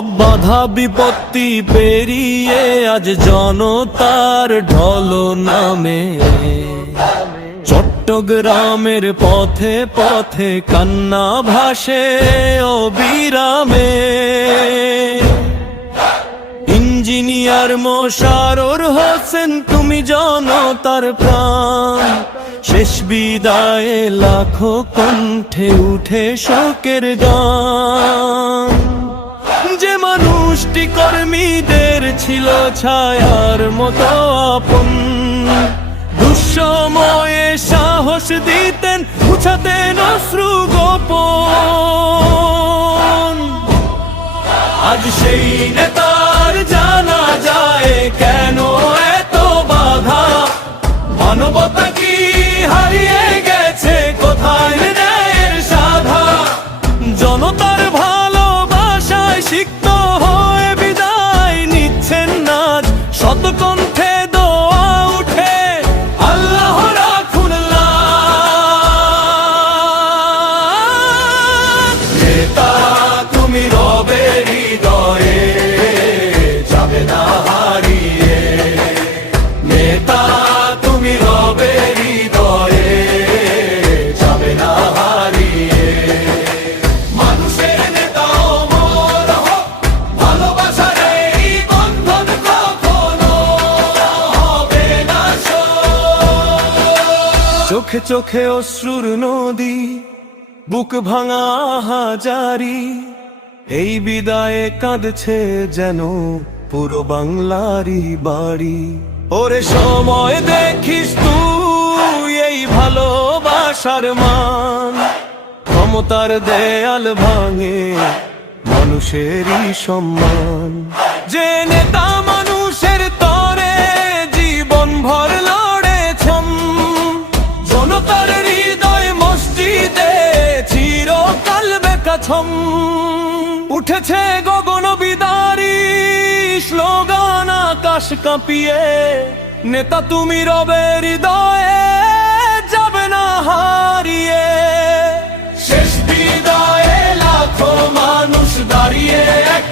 সব বাধা বিপত্তি পেরিয়ে আজ জনতার ঢল নামে। চট্টগ্রামের পথে পথে কান্না ভাসে অবিরামে। ইঞ্জিনিয়ার মোশাররফ হোসেন তুমি জনতার প্রাণ, শেষ বিদায়ে লাখো কণ্ঠে উঠে শোকের গান। যে মানুষটি কর্মীদের ছিল ছায়ার মতো আপন, দুঃসময়ে সাহস দিতেন, মুছাতেন অশ্রু গোপন। আজ সেই নেতার জানা যায় কেন এত বাধা, মানবতা কি হারিয়ে গেছে, কোথায় ন্যায়ের সাধা। জনতার ভালোবাসায় সিক্ত হয়ে বিদায় নিচ্ছেন আজ, শতকণ্ঠে দোয়া উঠে আল্লাহ রাখুন লাখ। নেতা তুমি রবের হৃদয়ে, যাবে না হারিয়ে। নেতা তুমি রবের হৃদয়ে, যাবে না হারিয়ে। মানুষের নেতা অমর হোক, ভালোবাসার এই বন্ধন কখনো হবে না শোধ। চোখে চোখে অশ্রুর নদী, বুক ভাঙা হাজারি, এই বিদায়ে কাঁদছে যেন পুরো বাংলারই বাড়ি। ওরে সময় দেখিস তুই এই ভালোবাসার মান, ক্ষমতার দেয়াল ভাঙে মানুষেরই সম্মান। যে নেতা মানুষের তরে জীবন ভর লড়েছেন, জনতার হৃদয় মসজিদে চিরকাল বেকাছম। উঠেছে গগন বিদারী স্লোগান আকাশ কাঁপিয়ে, নেতা তুমি রবের হৃদয়ে, যাবে না হারিয়ে। শেষ বিদায়ে লাখো মানুষ দাঁড়িয়ে এক